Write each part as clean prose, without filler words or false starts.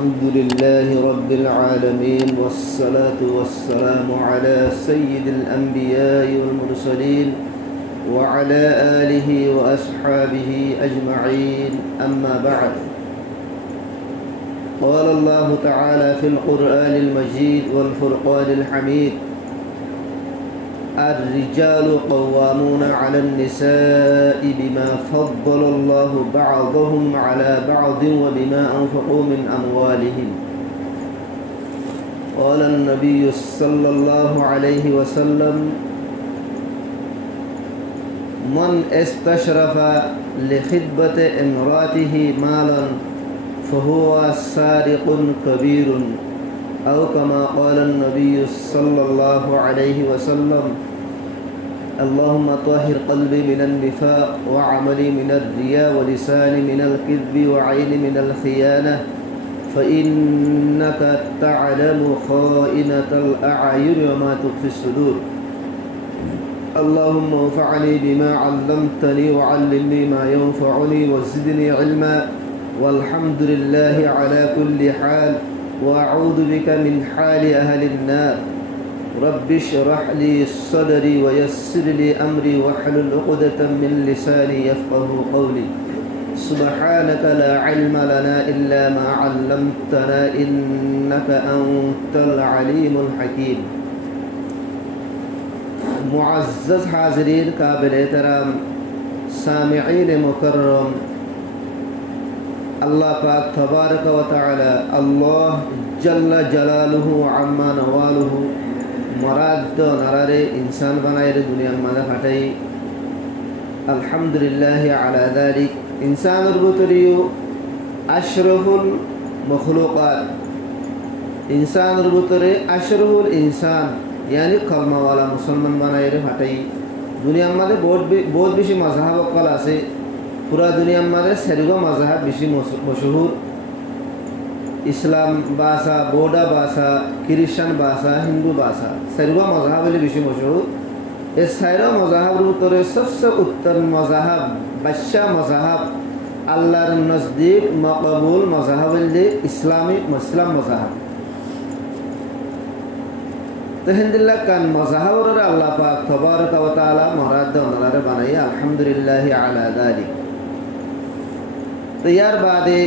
الحمد لله رب العالمين والصلاة والسلام على سيد الأنبياء والمرسلين وعلى آله وأصحابه أجمعين أما بعد قال الله تعالى في القرآن المجيد والفرقان الحميد الرجال قوامون على النساء بما فضل الله بعضهم على بعض وبما أنفقوا من أموالهم قال النبي صلى الله عليه وسلم من استشرف لخطبة امرأته مالا فهو سارق كبير أو كما قال النبي صلى الله عليه وسلم اللهم طهر قلبي من النفاق وعملي من الرياء ولساني من الكذب وعيني من الخيانة فإنك تعلم خائنة الأعين وما تخفي الصدور اللهم انفعني بما علمتني وعلمني ما ينفعني وزدني علما والحمد لله على كل حال وأعوذ بك من حال أهل النار رب اشرح لي صدري ويسر لي أمري واحلل عقدة من لساني يفقه قولي سبحانك لا علم لنا إلا ما علمتنا إنك أنت العليم الحكيم معزز حاضرين قابل احترام سامعين مكرم আল্লাহ পাক তাবারক ওয়া তাআলা আল্লাহ জাল্লা জালালুহু আম্মা নওয়ালুহু মরাদ নারারে ইনসান বানায় দুনিয়ার মাঝে ফাটাই আলহামদুলিল্লাহ আলা যালিক ইনসানের ভিতরেও আশরাফুল মখলুকাত ইনসানের ভিতরে আশরাফুল ইনসান यानी কলমাওয়ালা মুসলমান বানায় ফাটাই দুনিয়ার মাঝে বহুত বেশি মাযহাব কল আছে পুরা দুনিয়ার মাঝে সেরগো মাযহাব বেশি মশহুর ইসলাম ভাষা বৌদ্ধ ভাষা খ্রিস্টান ভাষা হিন্দু ভাষা সেরগো মাযহাব বলে বেশি মশহুর এই সাইরো মাযহাবের ভিতরে সবচেয়ে উত্তম মাযহাব বাদশা মাযহাব আল্লাহর নজদিক মকবুল মাযহাব হল ইসলামী মুসলিম মাযহাব তহিন্দুল্লাহ কান মাযহাবের আল্লাহ পাক তাবারক ওয়া তাআলা মুরাদ ওনারে বানাই আলহামদুলিল্লাহ আলা যালিক তো ইয়ার বাদে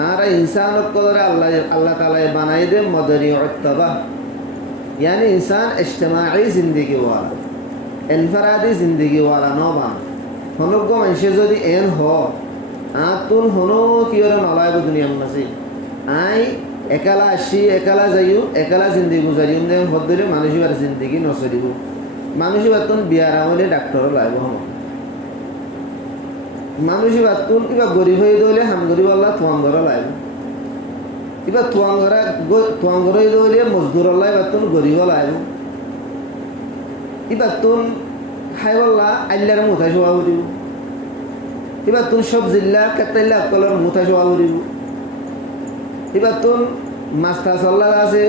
আর इंसान को अल्लाह ताला बनाई दे मदनी उत्तबा यानी इंसान इज्तिमाई जिंदगी वाला इनफरादी जिंदगी वाला नो बन हनुगो मनुष्य जदि एन हो तुम हनो की ओर नलायब दुनिया में से आई एकला आशी एकला जाइयो एकला जिंदगी गुजारियो दे हदले मानुषिवार जिंदगी नसरिबो मानुषिवार तुम बियारावले डॉक्टर लाइब हम মানুষই বাতুন ইবা গরিব হয়ে দলে হাম গরিব আল্লাহ তোয়াঙ্গর লাইব ইবা তোয়াঙ্গর হয়ে দলে মজদুর আল্লাহ বাতুন গরিব লাইব ইবা তুন খাইবল্লা আল্লাহর মুথায় শোয়া করিব ইবা তুন সব জিল্লা কেতাইল্লা কলর মুথায় শোয়া করিব ইবা তুন মাস্টার সাল্লাহ আছে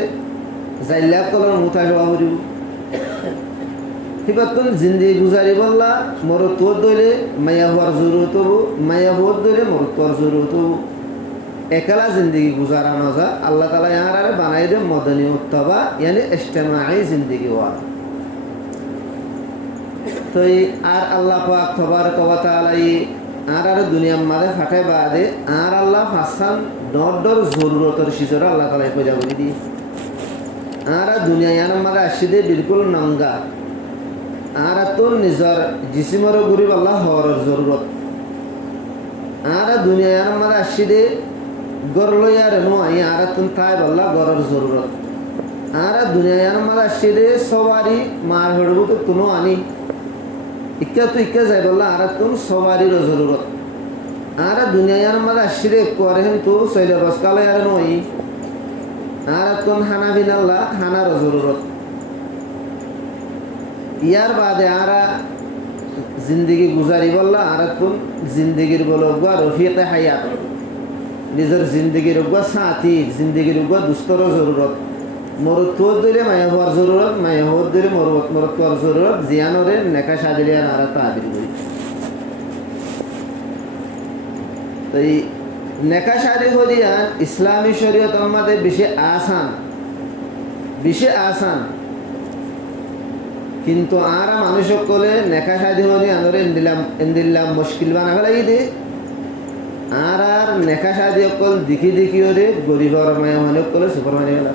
জাইল্লা কলর মুথায় শোয়া করিব হিবাতুন জিন্দেগি গুজারি বললা মরতর দইলে মায়া হওয়ার জরুরত হবো মায়া হওয়ার দইলে মরতর জরুরত হবো একলা জিন্দেগি গুজারা না যা আল্লাহ তাআলা ইয়ার বানাই দে মদনী উত্তবা यानी ইজতিমাই জিন্দেগি ওয়া তো আর আল্লাহ পাক তাবারক ওয়া তাআলা আর দুনিয়ার মাঝে ফাটাই বাদে আর আল্লাহ ফাসান দর জরুরতের সিজরা আল্লাহ তাআলা পয়দা করে দি আর দুনিয়ার মাঝে আসিদে বিলকুল নঙ্গা আর তোর নিজের জিসিমর গরিব আল্লাহ হওয়ার জরুরত আর দুনিয়ার মাঝে আসি দে গর লইয়ার নো আই আর তুন তাই বল্লা গরের জরুরত আর দুনিয়ার মাঝে আসি দে সবারই মার হড়বো তো তুনো আনি ইক্কা তো ইক্কা যাই বল্লা আর তুন সবারই জরুরত আর দুনিয়ার মাঝে আসি দে করে হেন তো শৈল রসকালে আর নই আর তুন হানা বিনাল্লা হানার জরুরত ইয়ার বাদে আরা জিন্দগি গুজারি বললা আর তুন জিন্দগির বলগুয়া রফিকে হায়াত নিজের জিন্দগির গুয়া সাথী জিন্দগির গুয়া দুস্তর জরুরত মরত্বর দিলে মায়া হওয়ার জরুরত মায়া হওয়ার দিলে মরত্বর জরুরত জিয়ানরে নেকা সাদিলিয়ার আর তাহাদির করি তাই নেকা শাদি হরিয়ান ইসলামী শরীয়তের মধ্যে বেশি আসান কিন্তু আরা মানুষ সকলে নেকা শাদি হরিয়ান ইন্দিল্লাম মুশকিল বানা ফেলাই দে আর নেকা শাদি অকল দেখি ওরে গরিবর মায়া মানে সকলে সুপার মানে ফেলা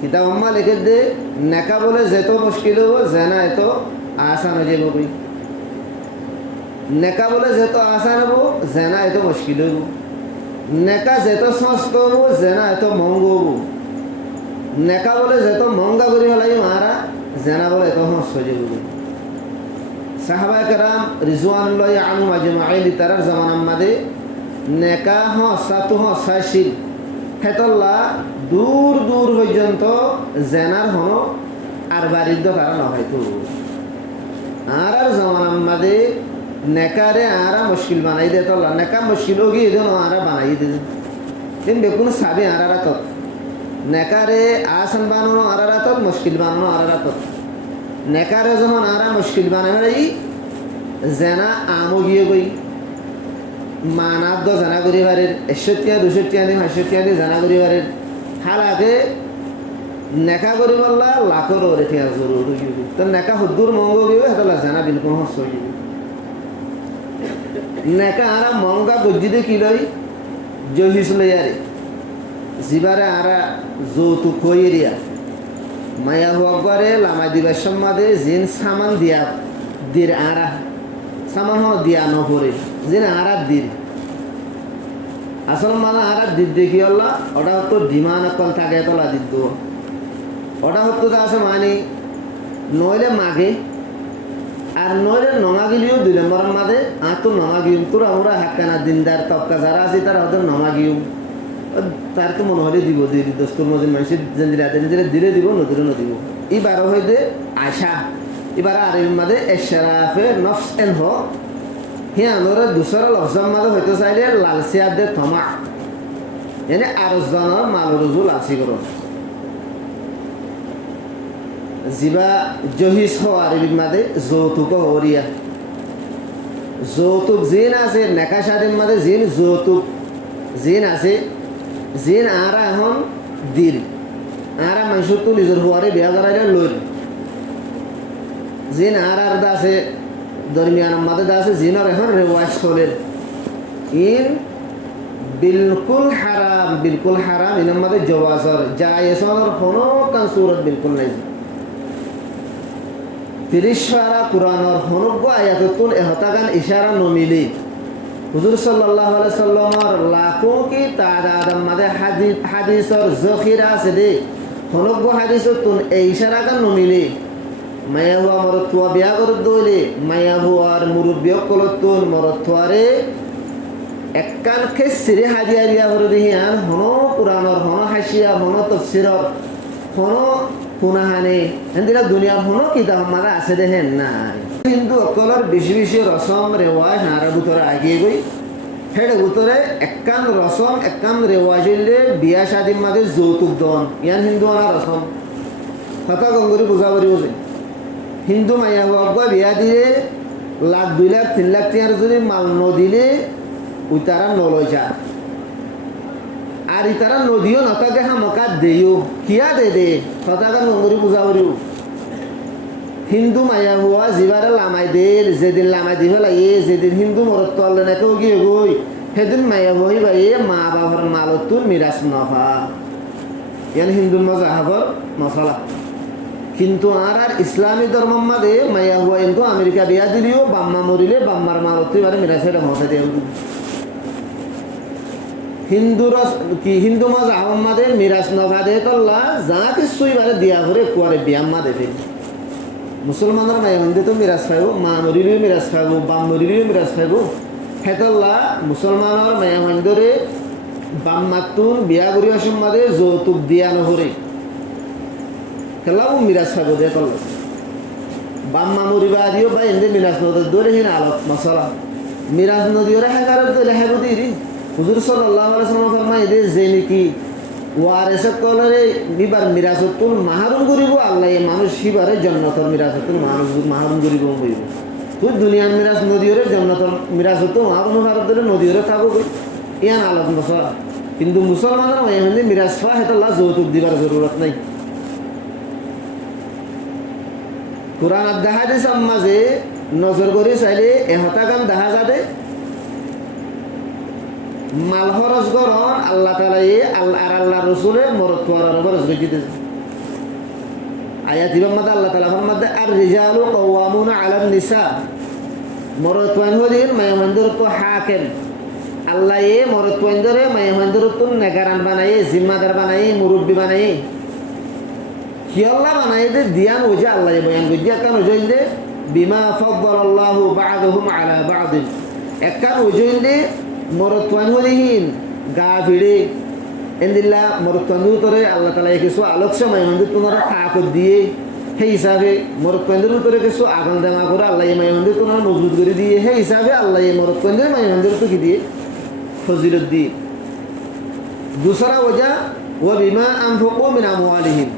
কিতাব আম্মা লিখে দে নেকা বলে যেত মুশকিল হবো জেনা এত আসান হয়ে যাব কই নেকা বলে যেত আসান হবো জেনা এত মুশকিল হবো নেকা যেত সস্ত হবো জেনা এত মহঙ্গ হবো নেকা বলে যেত মহঙ্গা করি ফেলাই মারা জেনা বলে এত সস্ত হয়ে যাব সাহাবা কেরাম রিজওয়ানুল্লাহ আনহুম আজমাইন তারার জামানার মাঝে নেকা হসাতু হসাইছিল হেতল্লা দূর পর্যন্ত জেনার হন আর বাড়ির তারা নহাইতো আর জামানার মাঝে নেকারে আরা মুশকিল বানাই দে তল্লা নেকা মুশকিল হোক এদিন আরা বানাই দে কিন্তু বেকুন সাবি আরারাত নেকারে আসান বানানো আরারাত মুশকিল বানানো আরারাত নেকারে যখন আরা মুশকিল বানাই জেনা আমো গিয়ে গই মানাব জানা করি পারের 100 200 দিয়ে 500 দিয়ে জানা করি পারের হালাকে নেকা করি বললা লাখর ওরে ঠিক আছে তো নেকা হুদ্দুর মঙ্গ গিয়ে হেতলা জানা বিলকুল হস হয়ে নেকা আরা মঙ্গা গজ্জিদে কি লই জহিস লইয়ারে জিবারে আরা যৌতুক হইরিয়া মায়া হওয়া করে লামাই দিবার সম্মাদে জিন সামান দিয়া দির আরা সামান হওয়া দিয়া নপরে জিন আরা দির আসল মানে আরা দির দেখি আল্লাহ ওটা হতো ডিমান অকল থাকে তোলা দিত ওটা হতো আছে মানে নইলে মাগে আর নইলে নমা গিলিও 2 নম্বরের মাঝে আর তো নমা গিয়ে তোরা ওরা হাক্কানা দিনদার তবকা যারা আছে তারা ওদের নমা গিয়ে তার তো মনে হলে দিব দিয়ে দস্তুর মজিন মানুষের নিজেরা দিলে দিব নদীরে নদীব এবার হইতে আশা এবার আর এর মাঝে এশরাফে নফস এন হ হিয়ানোর দুসরা লফজের মাঝে হইতে চাইলে লালসিয়ার দে থমা এনে আরো জনের মাল রুজুল আসি করো জিবা জহিস হওয়ার মাঝে যৌতুক হরিয়া যৌতুক জিন আছে নেকা শাদীর মাঝে জিন যৌতুক জিন আছে জিন আরা এখন দিল আরা মানুষের তো নিজের হওয়ারে বিয়া করাইলে লইল জিন আর আছে দরমিয়ানের মাঝে আছে জিনের এখন রেওয়াজ চলের ইন বিলকুল হারাম ইনের মাঝে জওয়াজর জায়েজর কোনো কান সুরত বিলকুল নাই 30 পারা কুরআনের হনগ্য আয়াততুন এহতাগান ইশারা নমিলি হুজুর সাল্লাল্লাহু আলাইহি সাল্লামর লাখো কি তাদাদম মাদে হাদিসর জখিরা আছে দে হনগ্য হাদিসতুন এই ইশারাগান নমিলি মায়া হুয়া মরতুয়া বিয়া করত দইলে মায়া হুয়ার মুরব্বী কলতুন মরতুয়ারে এককান খেসিরে হাদিয়া দিয়া করে দিহিয়ান হন কুরআনের হন হাসিয়া হন তাফসীরর হন পুনাহানে এন্দিরা দুনিয়ার হন কিতাব মারা আছে দেখেন নাই কিন্তু অকলর বেশি রসম রেওয়াজ হারা ভিতরে আগিয়ে গই হেড ভিতরে এককান রসম এককান রেওয়াজ হইলে বিয়া শাদীর মাঝে যৌতুক দন ইয়ান হিন্দু আনা রসম কথা গঙ্গুরি বুঝা করি বুঝে হিন্দু মাইয়া বাবা বিয়া দিয়ে 1 লাখ 2 লাখ 3 লাখ টিয়ার যদি মাল নদিলে ওই তারা নলয় যা আর ইতারা নদীও নতাকে হামকা দেও কিয়া দে কথা গঙ্গুরি বুঝা করিও হিন্দু মায়া হুয়া জিবারে লামাই দে যেদিন লামাই দিব লাগে যেদিন হিন্দু মরত তলে নাকি গিয়ে গই সেদিন মায়া হই ভাই মা বাবার মালতুন মিরাজ নফা ইয়ান হিন্দুর মজাহাবর মশলা কিন্তু আর ইসলামী ধর্মের মাঝে মায়া হুয়া কিন্তু আমেরিকা বিয়া দিলিও বাম্মা মরিলে বাম্মার মালতু এবারে মিরাজ এটা মশা দিয়ে হিন্দু মজাহাবর মাঝে মিরাজ নফা দে তল্লা যা কিছু এবারে দিয়া করে কুয়ারে বিয়াম্মা দেবে মুসলমানের মায়া মন্দির তো মিরাজ খাইব মা মরিলেও মিরাজ খাইব বাম মরিলেও মিরাজ খাইব হেতল্লা মুসলমানের মায়া মন্দিরে বাম মাতুন বিয়া করি অসম্মাদে যৌতুক দিয়া নহরে খেলাও মিরাজ খাইব দে তল্লা বাম মা মরিবা দিও বা এনে মিরাজ নদী দৌড়ে হিন আলত মশলা মিরাজ নদীরে হেগারত দিলে হেগো দিরি হুজুর সাল্লাল্লাহু আলাইহি ওয়াসাল্লাম ফরমায় দে যে নাকি ওয়ারেসে কলরে বিবার মিরাজতুল মাহরুম করিব আল্লাহ মানুষ শিবারে জান্নাতের মিরাজতুল মাহরুম করিব বইব তুই দুনিয়ার মিরাজ নদীরে জন্নতর মিরাজ হতো আর কোনো ভারত নদীরে থাকো ইয়ান আলোক মশলা কিন্তু মুসলমানের মেহন্দি মিরাজ ফা হেতাল্লাহ যৌতুক দিবার জরুরত নাই কোরআন দেখা দিছে মাঝে নজর করে চাইলে এহতা কাম দেখা যাবে মাল খরচ করন আল্লাহ তাআলা আর আল্লাহ রসুলে মরদ খরচ করে দিতেছে আয়াত ইবাম্মাদ আল্লাহ তাআলা ফরমাতে আর রিজালু কাওয়ামুনা আলান নিসা মরদ ওয়ান হদিন মায়ামন্দর তো হাকেম আল্লাহ মরদ ওয়ানদরে মায়ামন্দর তো নেগারান বানায়ে জিম্মাদার বানায়ে মুরব্বি বানায়ে কি আল্লাহ বানায়ে দে দিয়ান ওজা আল্লাহ বয়ান গদিয়া কান ওজইলে বিমা ফাদ্দালাল্লাহু বা'দাহুম আলা বা'দ একখান ওজইলে মরদ ওয়ান হদিন গা ভিড়ে এন্দিল্লা মরত্তন্দুর তরে আল্লাহ তাআলা কিছু আলোচ্য মায়ামন্দির তোমরা কাকত দিয়ে সেই হিসাবে মরত্তন্দুর তরে কিছু আগান দেমা করে আল্লাহ মায়ামন্দির তোমরা মজবুত করে দিয়ে সেই হিসাবে আল্লাহ মরত্তন্দির মায়ামন্দির তো কি দিয়ে ফজিলত দিয়ে দুসরা ওজা ও বিমা আনফাকু মিন আমওয়ালিহিম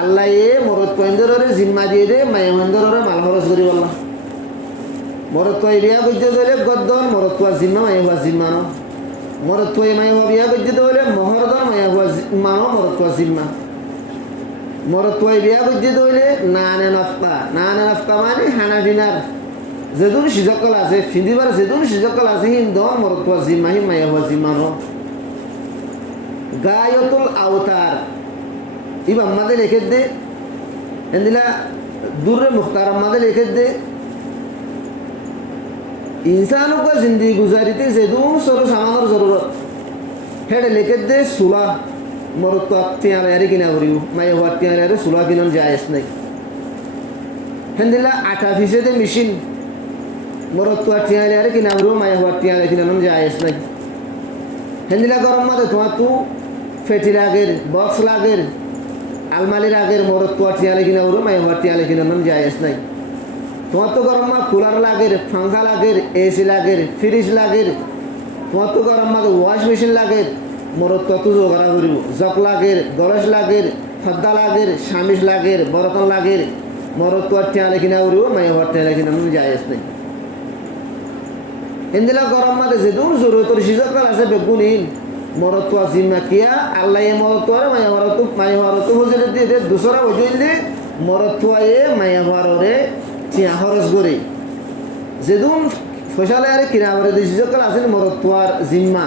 আল্লাহ মরত্তন্দরের জিম্মা দিয়ে দে মায়ামন্দিরের মাল খরচ করি আল্লাহ মরত্ত বিয়া করতে দিলে গদ্দন মরত্তুয়া জিম্মা মায়া জিম্মা ন মরত্তুয়া মায়া বিয়া করতে হলে মহরদন মায়া মানো মরত্তুয়া জিম্মা মরত্তুয়া বিয়া করতে হলে নানে নফকা মানে হানা দিনার যেদুন সিজকল আছে ফিন্দিবার যেদুন সিজকল আছে হিন্দ মরত্তুয়া জিম্মা হি মায়া জিম্মা ন গায়তুল আওতার ইবা আমাদের লিখে দে এন্দিলা দুর্রে মুখতার আমাদের লিখে দে इंसानों का जिंदगी गुजारी जेदून सरो सामानर जरूरत हेड लेके दे सुला मरत तो त्यार यारी किना करियो माय हुआ त्यार यारी सुला किनन जायस नहीं हंदिला 8% दे मशीन मरत तो त्यार यारी किना करियो माय हुआ त्यार किनन जायस नहीं हंदिला गरम मत तू फेटी लागेर बॉक्स लागेर अलमारी लागेर मरत तो त्यार किना करियो माय हुआ त्यार किनन जायस नहीं তোমার তো গরম মা কুলার লাগের পাঙ্খা লাগের এসি লাগের ফ্রিজ লাগের তোমার তো গরম মা ওয়াশ মেশিন লাগের মরত তত জোগাড়া করিব জক লাগের গলস লাগের ফদ্দা লাগের শামিশ লাগের বরতন লাগের মরত তো টিয়ালে কিনা করিব মাই হওয়ার টিয়ালে কিনা আমি যাইস নাই এন্দিলা গরম মাঝে যেদুন জরুরতর সিজকাল আছে বেগুনিন মরত তো জিম্মা কিয়া আল্লাহ মরত তো মাই হওয়ার তো হজরে দিয়ে দুসরা হজইল দে মরত তো মাই হওয়ারে চিয়া খরচ করে যেদুন ফসলে আরে কিনা করে দিয়েছি যখন আসেন মরত্তুয়ার জিম্মা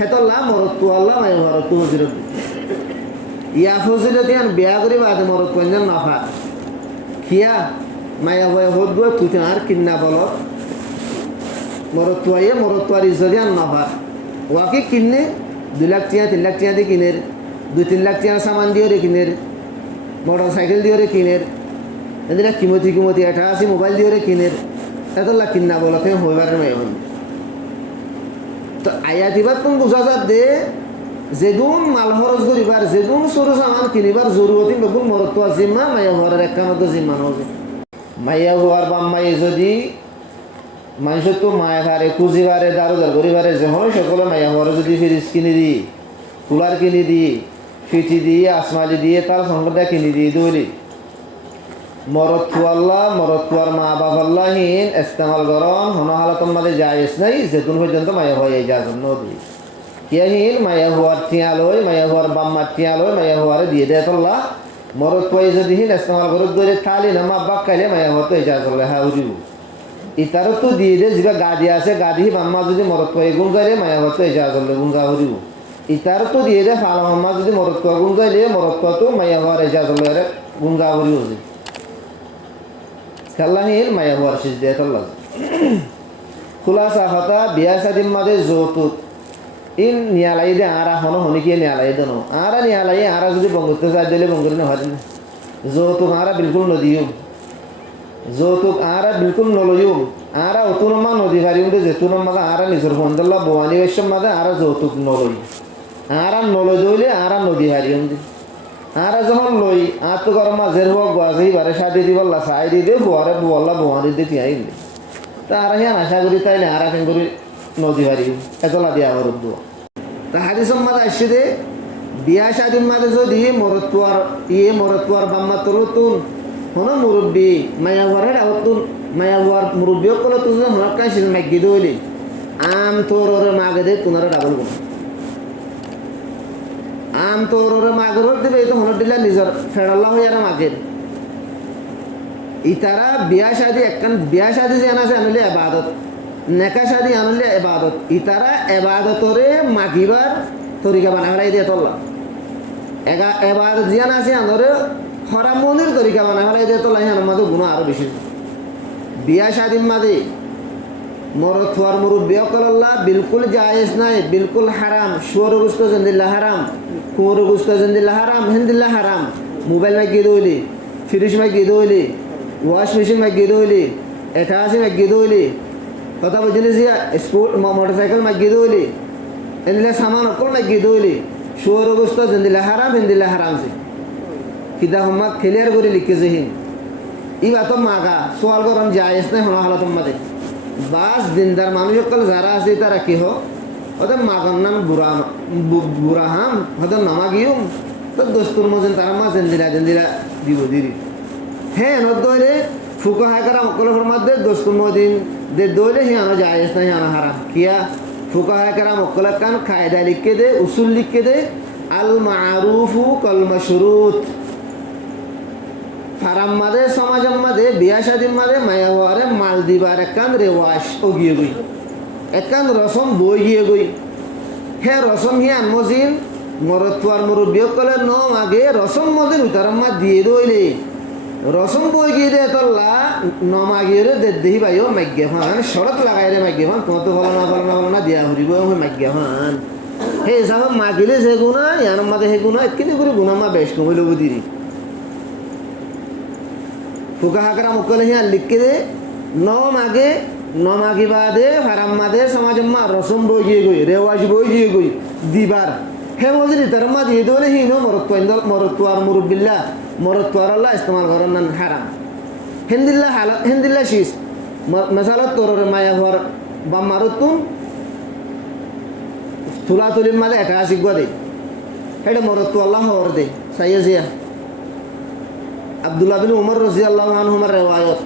হেতল্লা মরত্তুয়াল্লাহ মাই মরত্তু হজিরত ইয়া ফজিলতি আন বিয়া করে বাদে মরত্তুয়ান নাফা খিয়া মায়া বয় হদ দুয়া তুই আর কিন্না বল মরত্তুয়ার ইজ্জতি আন নাফা ওয়াকে কিনে 2 লাখ টিয়া 3 লাখ টিয়া দিয়ে কিনের 2-3 লাখ টিয়া সামান দিয়ে কিনের মোটর সাইকেল দিয়ে কিনের এদিকে কিমতি এটা আছে মোবাইল দিয়ে কিনের এতলা কিনা বলতে হইবার মেহন তো আয়া দিবার তুমি বুঝা যা দে যেদুন মাল খরচ করিবার যেদুন সরু সামান কিনিবার জরুরতি বেগুন মরত্তুয়া জিম্মা মাইয়া হওয়ার একখানত জিম্মা নজে মাইয়া হওয়ার বাম্মাই যদি মানুষের তো মায়া ঘাড়ে খুঁজিবারে দারোদার করিবারে যখন সকলে মাইয়া হওয়ার যদি ফ্রিজ কিনে দিই কুলার কিনে দিই ফিটি দিয়ে আসমালি দিয়ে তার সংকটটা কিনে দিয়ে দৌড়ি মরত্তুয়ার মা বাবাল্লাহীন ইস্তেমাল গরম হন হালাতন মাঝে জায়েজ নাই যেতুন পর্যন্ত মায়া হয়ে ইজাজত নদী কিয়াহীন মায়া হওয়ার টিয়ালই মায়া হওয়ার বাম্মার টিয়ালই মায়া হওয়ারে দিয়ে দেয় তোল্লা মরত্তুয়াই যদি হীন ইস্তেমাল করত ধরে থালি না মা বাক খাইলে মায়া হওয়ার তো ইজাজত লেখা উঠিব ইতারও তো দিয়ে দে যেটা গাদি আছে গাদি বাম্মা যদি মরত্তুয়াই গুঞ্জাইলে মায়া হওয়ার তো ইজাজত গুঞ্জা উঠিব ইতারও তো দিয়ে দে ফালা মাম্মা যদি মরত্তুয়া গুঞ্জাইলে মরত্তুয়া তো মায়া হওয়ার ইজাজত গুঞ্জা উঠিব কাল্লাহিল মায়া হওয়ার শেষ দিয়ে আল্লাহ খুলাসা হতা বিয়া সাদিম মাঝে যৌতুক ইন নিয়ালাই দে আরা হন হনিকিয়ে নিয়ালাই দেন আরা নিয়ালাই আরা যদি বঙ্গুতে চাই দিলে বঙ্গুর নহয় যৌতুক আরা বিলকুল নদীও যৌতুক আরা বিলকুল নলইও আরা অতুনমা নদী হারিম দে যেতুনম মাঝে আরা নিজের ফন্দল্লা বোয়ানি বৈশ্যম মাঝে আরা যৌতুক নলই আরা নলই দইলে আরা নদী হারিম দে আরা যখন লই আর তো গরম মাঝের হোক বাজেই বারে সাদি দিবল্লা চাই দি দে বোয়ারে বোয়াল্লা বোয়ারি দিয়ে তিয়াই দে তা আর হিয়ান আশা করি তাইলে আর কেন করি নদী হারি এতলা দিয়া আমার দোয়া তা হাদিসম মাঝে আসছে দে বিয়া শাদির মাঝে যদি মরত্তুয়ার বাম্মা তরুতুন হনো মুরব্বী মায়া হওয়ার আওতুন মায়া হওয়ার মুরব্বী কলে তুই হনক কাই সিল মাগি দইলি আম তোর মাগে দে তুনারা ডাবল গুণ আম তোর মাগর দিবে তো হনর দিলা নিজর ফেরাল্লাহ হইয়ারা মাগের ইতারা বিয়া শাদি একখান বিয়া শাদি যে আনা আছে আনলে ইবাদত নেকা শাদি আনলে ইবাদত ইতারা ইবাদতরে মাগিবার তরিকা বানা ফেলাই দিয়ে তোলা ইবাদত জিয়ান আছে আনরে হরামনির তরিকা বানা ফেলাই দিয়ে তোলা হ্যাঁ আমাদের গুণ আরো বেশি বিয়া শাদির মাঝে মরদ ফুয়ার মুরব্বী অকল্লাহ বিলকুল জায়েজ নাই বিলকুল হারাম শুয়ার গুস্ত জন্দিল্লা হারাম কুমোর গুস্ত জন্দিল্লা হারাম হিন্দিল্লা হারাম মোবাইল মাগিয়ে দইলি ফ্রিজ মাগিয়ে দইলি ওয়াশ মেশিন মাগিয়ে দইলি এটা আছে মাগিয়ে দইলি কথা বুঝলি যে স্কুল মোটরসাইকেল মাগিয়ে দইলি এদিলে সামান অকল মাগিয়ে দইলি শুয়ার গুস্ত জন্দিল্লা হারাম হিন্দিল্লা হারাম সে কিদা হম্মা ক্লিয়ার করে লিখে যেহিন ই বাতো মাগা সোয়াল গরম জায়েজ নাই হনা হালত মাদে বাস দিনদার মানুষ সকল যারা আছে তারা কি হোক ওদের মাগর নাম বুড়া হাম ওদের নামা গিয়েও তো দোস্তুর মজেন তারা মা জেন্দিরা দিব দিদি হ্যাঁ এনত দইলে ফুকো হায়কারা মকলের মধ্যে দোস্তুর মদিন দে দইলে হি আনো জায়েজ নাই আনা হারাম কিয়া ফুকো হায়কারা মকলের কান কায়দা লিখকে দে উসুল লিখকে দে আল মারুফু কল মাশরুত ফারাম মাদে সমাজম মাদে বিয়া শাদির মাদে মায়া হওয়ারে মাল দিবার একান রেওয়াজ ও গিয়ে গই একান রসম বই গিয়ে গই হে রসম হি আনমজিন মরতুয়ার মুরব্বী কলে ন আগে রসম মদিন উতারম্মা দিয়ে দইলে রসম বই গিয়ে দে তল্লা নমাগিয়ে রে দেহি ভাইও মাগ্যা ফান শরৎ লাগাই রে মাগ্যা ফান কত ফলনা না দিয়া হরিব মাগ্যা ফান হে হিসাবে মাগিলে সে গুণা ইয়ার মাদে হে গুণা এতকিনি করে গুণা মা বেশ কমিল বুদিরি ফুকা হাকরা মুকলে হিয়া লিখকে দে নমাগি বাদে ফারাম মাদে সমাজম্মা রসম বই গিয়ে গই রেওয়াজ বই গিয়ে গই দিবার হে মজুরি তারম্মা দিয়ে দলে হিনো মরতুয়ার মুরব্বিল্লা মরতুয়ার আল্লাহ ইস্তেমাল করার নান হারাম হিন্দিল্লা শীষ মেসালত তোর মায়া হওয়ার বা মারতুন তুলা তুলির মাদে এটা শিখবা দে হেটা মরতু আল্লাহ হওয়ার দে সাইয়া জিয়া আব্দুল্লাহ বিন উমর রাদিয়াল্লাহু আনহুমার রিওয়ায়াত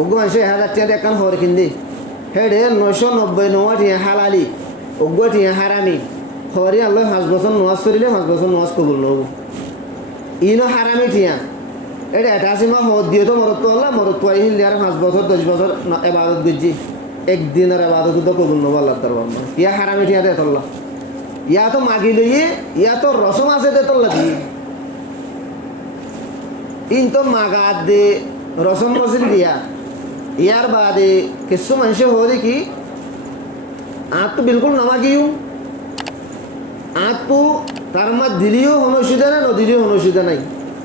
ওগো মানুষে 1000 টাকা দেখান হর কিনদি হেডে 990 টিয়া হালালি ওগো টিয়া হারামি হরি আল্লাহ 5 বছর নামাজ পড়িলে 5 বছর নামাজ কবুল নব ইনো হারামি টিয়া এটা এটা আসিমা হদ দিয়ে তো মরত আল্লাহ মরত আইহিল আর 5 বছর 10 বছর ইবাদত গজি একদিনের ইবাদত তো কবুল নব আল্লাহ দরবার ইয়া হারামি টিয়া দে আল্লাহ ইয়া তো মাগি লইয়ে ইয়া তো রসম আছে দে আল্লাহ দি ইন তো মাগাত দে রসম রসিল দিয়া ইয়ার বাদে কিছু মানুষ হো কি আত তো বিলকুল নামাগিও আত তো তার মা দিলিও হন অসুবিধা নাই নদিলিও হন অসুবিধা নাই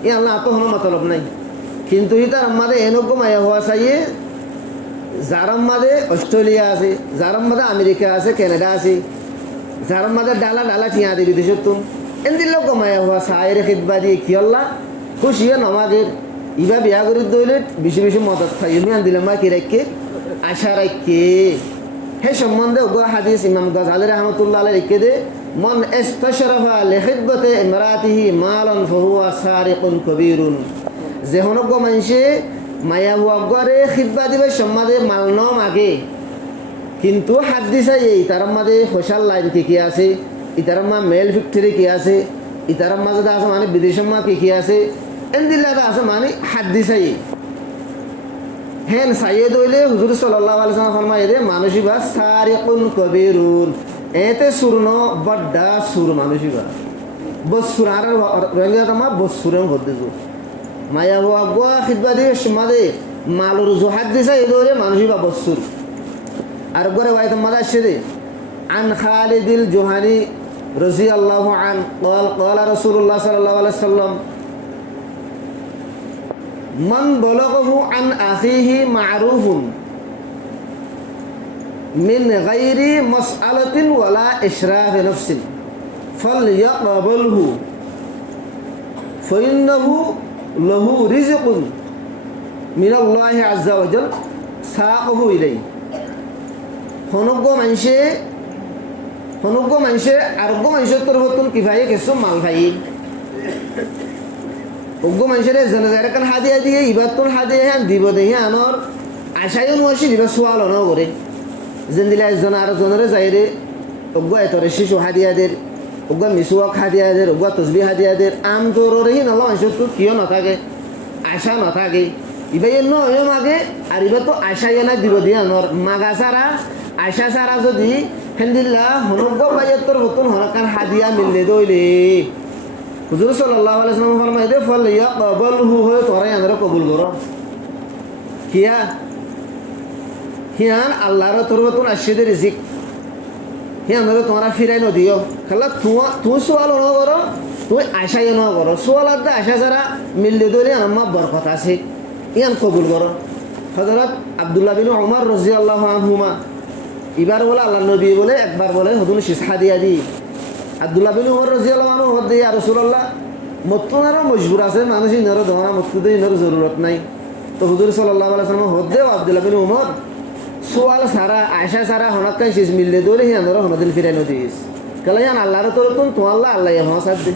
ই আল্লাহ আত হন মতলব নাই কিন্তু ই তার আমাদের এনকম আয়া হওয়া চাইয়ে যার মাঝে অস্ট্রেলিয়া আছে যার মাঝে আমেরিকা আছে কানাডা আছে যার মাঝে ডালা ঠিয়া দে বিদেশত তুম এন দিল কমায়া হওয়া চায়ের খিদবা দিয়ে কি আল্লাহ খুশিয়ে নমাজের ইবা বিয়া করে দইলে বেশি বেশি মদত খাই আমি আনদিলাম বা কি রাখকে আশা রাখকে হে সম্বন্ধে ওগো হাদিস ইমাম গাজালি রহমতুল্লাহ আলাইহি লিখে দে মান ইস্তাশরাফা লিখিদবাতি ইমরাতিহি মালান ফাহুয়া সারিকুন কবীরুন যে হনগো মানুষে মায়া ওয়াগরে খিদবা দিবে সম্মাদে মাল ন মাগে কিন্তু হাদিসা এই তার মাঝে ফসল লাইন কি আছে ইতার মা মেল ফ্যাক্টরি কি আছে ইতার মাঝে আছে মানে বিদেশের মা কি আছে এন্দিল্লা আছে মানে হাদিসাই হেন সাইয়েদ হইলে হুজুর সাল্লাল্লাহু আলাইহি ওয়াসাল্লাম ফরমায়ে দে মানুষিবা সারিকুন কবীরুন এতে সুরন বড়া সুর মানুষিবা বসুর আর রঙিয়া মা বসুরন হদ্দেজু মায়া ওয়া গোয়া খিদবা দিয়ে সমাদে মালুর জু হাদিসা এই দরে মানুষিবা বসুর আর গরে ওয়াইত মাদা শদে আন খালিদিল জুহানি রাদিয়াল্লাহু আন قال قال رسول الله صلى الله عليه وسلم من بلغه عن أخيه معروف من غير مسألة ولا إشراف نفس فليقبله فإنه له رزق من الله عز وجل ساقه إليه হনগ্য মানুষে আরোগ্য মানুষের তরফ তুমি কি ভাই কিছু মাল ভাই ওগো মানুষের এজনে যারা কান হাদিয়া দিয়ে ইবার তোর হাদিয়া হ্যাঁ দিব দেখি আনর আশায়ও নসি দিবা সোয়াল ন করে যেন দিলে একজন আর জনের যাইরে ওগো এতরে শিশু হাদিয়াদের ওগো মিসুয়াক হাদিয়াদের ওগো তসবি হাদিয়াদের আম তোরহি নল মানুষের তো কিয় নথাকে আশা নথাকে ইবাই ন মাগে আর ইবার তো আশাই না দিব দিয়ে আনর মাগা সারা আশা সারা যদি হেন্দিল্লা হনগ্য বাইয়াত্তর নতুন হনকান হাদিয়া মিললে দইলে হুজুর সাল্লাল্লাহু আলাইহি ওয়াসাল্লাম ফরমায় দে ফল ইয়াকবালহু হয়ে তোরাই আমরা কবুল করো কিয়া হিয়ান আল্লাহর তরবতুন আশিদের রিজিক হিয়ান ধরে তোমরা ফিরাই ন দিও খালা তুই সোয়াল ন করো তুই আশাই ন করো সোয়াল আর আশা ছাড়া মিললে দইলে আমার বরকত আছে ইয়ান কবুল করো হযরত আব্দুল্লাহ বিন উমর রাদিয়াল্লাহু আনহুমা এবার বলে আল্লাহ নবী বলে একবার বলে হুজুর শিক্ষা দিয়া দি আব্দুল্লাহ বিন উমর রাদিয়াল্লাহু আনহু হদে ইয়া রাসূলুল্লাহ মতুনারও মজবুর আছে মানুষ ইনারও দোয়া মতুদে ইনারও জরুরত নাই তো হুজুর সাল্লাল্লাহু আলাইহি ওয়াসাল্লাম হদে আব্দুল্লাহ বিন উমর সোয়াল সারা আয়সা সারা হনাক্কাই শেষ মিললে দৌড়ে হিয়ানরা হনদিন ফিরাই নদিস কালা ইয়ান আল্লাহর তরফ তো আল্লাহ আল্লাহ হসাদ দে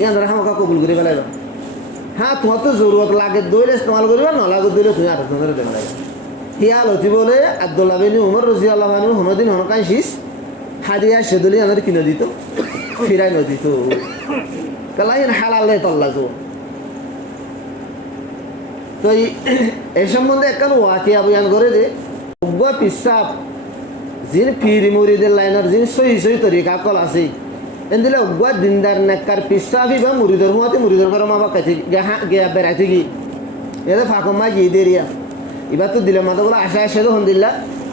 ইয়ানরা হামকা কবুল করে ফেলাইবা হ্যাঁ তোমার তো জরুরত লাগে দৌড়ে ইস্তেমাল করিবা নলাগে দিলে তুমি আর তোমাদের দেন লাগে হিয়াল হতি বলে আব্দুল্লাহ বিন উমর রাদিয়াল্লাহু আনহু হনদিন হনকাই শেষ হাদিয়া সেদুলি আমাদের কিনে দিত ফিরাই নদিত কালা ইয়ান হালালে তল্লা তো এই সম্বন্ধে একখান ওয়াকিয়া বয়ান করে দে উগ্র পিসাব যিন পীর মুরিদের লাইনের যিন সহি সহি তরিকা কল আছে এদিলে উগ্র দিনদার নেককার পিসাবি বা মুরিদর হুয়াতে মুরিদর করে মা বাবা কাছে গিয়া বেড়াইতে গি এদের ফাঁকমা গিয়ে দেরিয়া এবার তো দিলে মাথা বলে আশা আসে তো হন্দিল্লা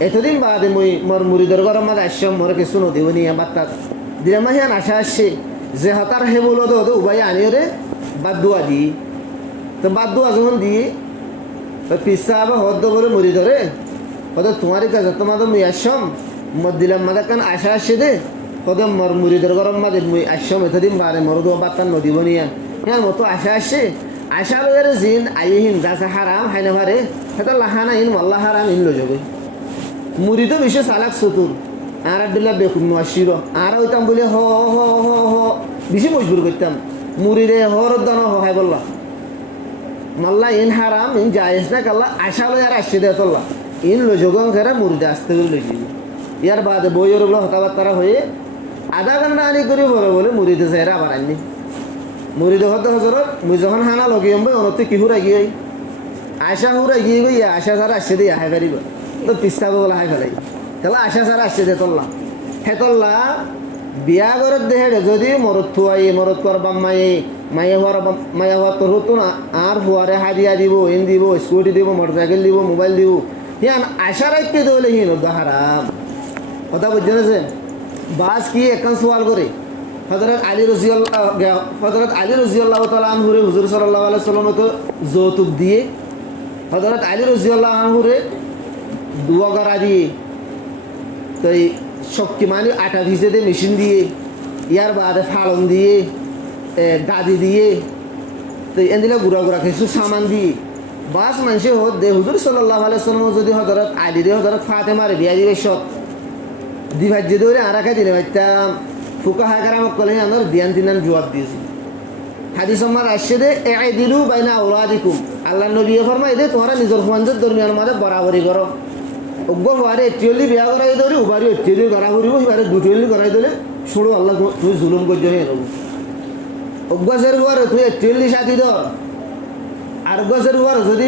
এতদিন বাদে মই মোর মুরিদর ঘর মাঝে আসম মোর কিছু নদীব নিয়ে বার্তাত দিলে মা হিয়ান আশা আসছে যে হতার হে বলো তো উবাই আনিও রে বাদ দুয়া দি তো বাদ দুয়া যখন দিয়ে পিসাব হদ্দ বলে মুরিদরে হয়তো তোমারই কাছে তোমাদের মুই আসম মর দিলাম মাদা কান আশা আসছে দে হয়তো মর মুরিদের গরম মাদের মুই আসম এতদিন বারে মর দো বাত্তার নদীব নিয়া হ্যাঁ মতো আশা আসছে আশা লয়ের জিন আইহিন যাছে হারাম হাইনা ভারে সেটা লাহানা ইন মাল্লা হারাম ইন লজবে মুড়ি তো বেশি চালাক চতুর আর আব্দুল্লাহ বেকুম নোয়াশির আর হইতাম বলে হ হ হ হ বেশি মজবুর করতাম মুড়িরে হর দানা হহাই বললা মাল্লা ইন হারাম ইন জায়েজ না কাল্লা আশা লয় আর আসছে দে তোল্লা ইন লজগং খেরা মুড়িতে আসতে করে লইছি ইয়ার বাদে বইয়ের ওগুলো হতাবার্তারা হয়ে আধা ঘন্টা আনি করে বলে মুড়িতে যাইরা আবার আননি মুড়িতে হতে হজরত মুই যখন হানা লগে বই অনতে কি হুরা গিয়ে আশা হুরা গিয়ে গই আশা ছাড়া আসছে দিয়ে হাই পারিব তো পিস্তা বলে হাই ফেলাই তাহলে আশা ছাড়া আসছে দে তোল্লা হেতল্লা বিয়া ঘরের দেহে যদি মরত থুয়াই মরত করবাম মায়ে হওয়ার তোর হতো না আর হুয়ারে হাদিয়া দিব ইন দিব স্কুটি দিব মোটরসাইকেল দিব মোবাইল দিব হিয়ান আশা রাখতে দেবলে হিন হারাম কথা বুঝছেন বাস কি একখান সওয়াল করে হযরত আলী রাদিয়াল্লাহু তাআলা আনহুরে হুজুর সাল্লাল্লাহু আলাইহি ওয়াসাল্লাম তো যৌতুক দিয়ে হযরত আলী রাদিয়াল্লাহু আনহুরে দুয়া করা দিয়ে তো এই শক্তি মানে আটা ভিজে দিয়ে মেশিন দিয়ে ইয়ার বাদে ফালন দিয়ে গাদি দিয়ে তো এদিলে গুড়া গুড়া কিছু সামান দিয়ে বাস মানুষে হত দে হুজুর সাল্লাল্লাহু আলাইহি ওয়াসাল্লাম যদি হযরত আলী রে হযরত ফাতেমার বিয়া দিবে সব দিভাজ্য ধরে আর একা দিলে ভাইতাম ফুকাহা কেরামত কলে আমার দিয়ান তিনান জবাব দিয়েছে হাদিস আমার আসছে দে এআইদিলু বাইনা আওলাদিকুম আল্লাহ নবী ফরমায় দে তোমরা নিজের সন্তানদের দরমিয়ান মাঝে বরাবরি করো উগ্র হওয়ারে একটিলি বিয়া করাই ধরে উবারি একটিলি করা করিব এবারে দুটিলি করাই দিলে শুনো আল্লাহ তুই জুলুম করছো হে নেব অজ্ঞাসের হওয়ার তুই একটিলি সাথী ধর আর অজ্ঞাসের হওয়ার যদি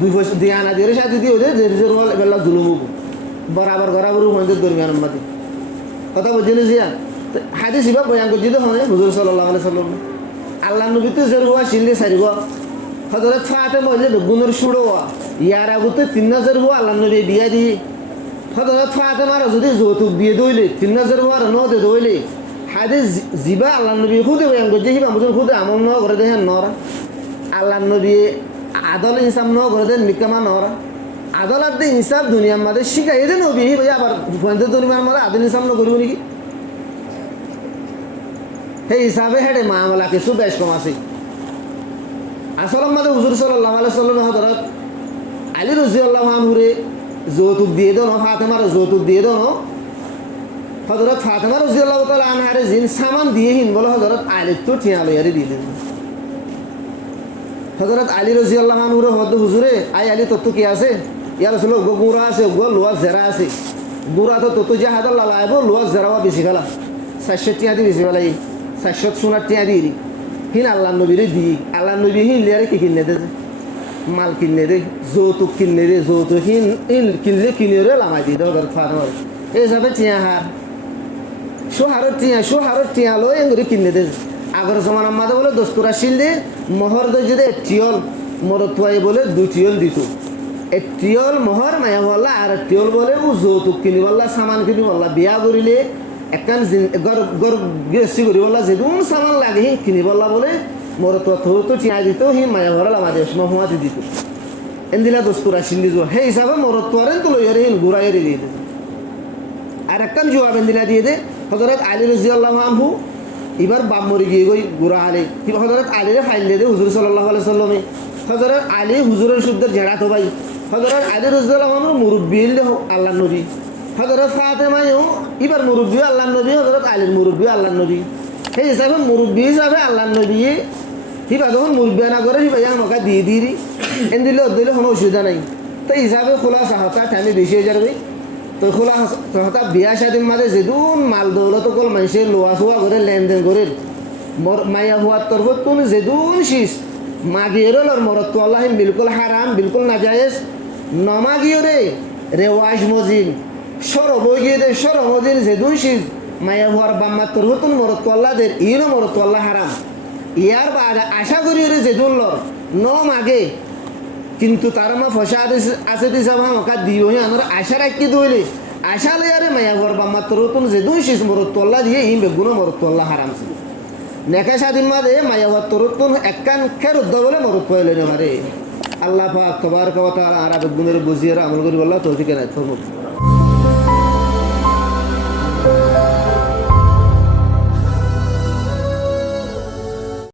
দুই পয়সা দিয়ে আনা দিয়ে সাথী দিয়ে দেড় হল এবার জুলুম হবো বরাবর বরাবর সন্তানদের দরমিয়ান মাঝে কথা বুঝলি জিয়া হাদিস ইবা বয়ান করছি তো হয় হুজুর সাল্লাল্লাহু আলাইহি ওয়াসাল্লাম আল্লাহ নবী তো জের হওয়া শিললে সারিব হযরত ফাতেমা বললে গুণের শুড়ো ইয়ার আগতে 3000 হওয়া আল্লাহ নবী বিয়া দিয়ে হযরত ফাতেমার যদি যৌতুক দিয়ে দইলে 3000 হওয়ার নদে দইলে হাদিস জিবা আল্লাহ নবী খুদে বয়ান করছে হিবা মুজন খুদে আমল ন করে দেখেন নরা আল্লাহ নবী আদল ইনসাম ন করে দেন মিকামা নরা আদালত দিয়ে হিসাব দুনিয়ার মাঝে শিখাই দেন নবী ভাই আবার ফোনদের দুনিয়ার মাঝে আদল ইনসাম ন করব নাকি সেই হিসাবে হেঁটে মামলা কিছু বেশ কম আছে আসলাম মাঝে হুজুর সাল্লাল্লাহু আলাইহি ওয়াসাল্লাম হযরত আলী রাদিয়াল্লাহু আনহুরে যৌতুক দিয়ে দেন ফাতেমার যৌতুক দিয়ে দেন হযরত ফাতেমা রাদিয়াল্লাহু তাআলা আনহারে জিন সামান দিয়ে হিন বলে হযরত আলী তো ঠিয়া লইয়ারে দিয়ে দেন হযরত আলী রাদিয়াল্লাহু আনহু হদ হুজুরে আই আলী তত কি আছে ইয়া রাসূলুল্লাহ গো গুরা আছে গো লোয়া জেরা আছে গুরা তো তত জাহাদাল লাইব লোয়া জেরাওয়া বেশি গলা 400 টিয়া দি বেশি গলা 400 সোনার টিয়া দি হিন আল্লাহ নবীরে দি আল্লাহ নবী হিন লিয়ারে কি কিনে দে মাল কিনে দে যৌতুক কিনে দে যৌতুক হিন ইন কিনলে কিনে রে লামাই দি দাও ফারমার এই যাবে টিয়া হার সোহারত টিয়া লই এঙ্গুরি কিনে দে আগর জমানার মাঝে বলে দস্তুরা শিলদে মোহর দই যদি টিয়ল মরতুয়াই বলে 2 টিয়ল দিত টিয়ল মোহর মায়া বললা আর টিয়ল বলে ও যৌতুক কিনি বললা সামান কিনি বললা বিয়া করিলে একখান গর গৃহস্থী করি বললা যেদুন সামান লাগে হি কিনি বললা বলে মরতুয়া থৌতো টিয়া দিত হি মায়া ভরা আমাদের সময় হুয়াতে দিত এন্দিলা দস্তুরা শিলদি যো সেই হিসাবে মরতুয়ারেন তো লইয়ারে হিন ঘুরাইয়ারে দিয়ে দিত আর একখান জবাব এন্দিলা দিয়ে দে হযরত আলী রাদিয়াল্লাহু আনহু এবার বাপ মরে গিয়ে গই গুড়া আলী কিবা হযরত আলীরে ফাইল দিয়ে দে হুজুর সাল্লাল্লাহু আলাইহি সাল্লামে হযরত আলী হুজুরের শুদ্ধের জেড়া তো ভাই হযরত আলী রাদিয়াল্লাহু আনহু মুরব্বি আল্লাহর নবী হযরত ফাতেমাও এবার মুরব্বি আল্লাহর নবী হযরত আলীর মুরব্বি আল্লাহর নবী সেই হিসাবে মুরব্বি হিসাবে আল্লাহর নবী হিবা যখন মুরব্বি না করে হিবা ইয়া নকা দিয়ে দিই এন দিলে কোনো অসুবিধা নাই তো হিসাবে খোলা সাহতা টাইমে বেশি হয়ে যাবে তো খোলা সাহতা বিয়া শাদীর মাঝে যেদুন মাল দৌলত কল মানুষের লোয়া সোয়া করে লেনদেন করে মাইয়া হওয়ার তরফ তুমি যেদুন শীষ মাগিয়েরও লর মরত তো আল্লাহ বিলকুল হারাম বিলকুল নাজায়েজ নমাগিয়ে রে রেওয়াজ মজিন সরব গিয়ে দে সরব মজিন যেদুন শীষ মাইয়া হওয়ার বাম্মার তরফ তুমি মরত তো আল্লাহ দের ইনও মরত তো আল্লাহ হারাম ইয়ার বা আশা করি রে যেদুন লর মাগে কিন্তু তার মা ফসা আছে দিছে মা ওকা দিও হি আমার আশা রাখি দইলে আশা লয়ারে মায়া গরবা মাত্র তুমি যে দুই শিস মরত তোল্লা দিয়ে ইম বেগুনো মরত তোল্লা হারাম ছিল নেকা স্বাধীন মাঝে মায়া হওয়ার তরুণ একখান খেরত বলে মরত পয়লে নেমারে আল্লাহ পাক তবারক ওয়া তাআলা আর বেগুনের বুঝিয়ে আমল করি বললা তৌফিক এনায়েত ফরমাক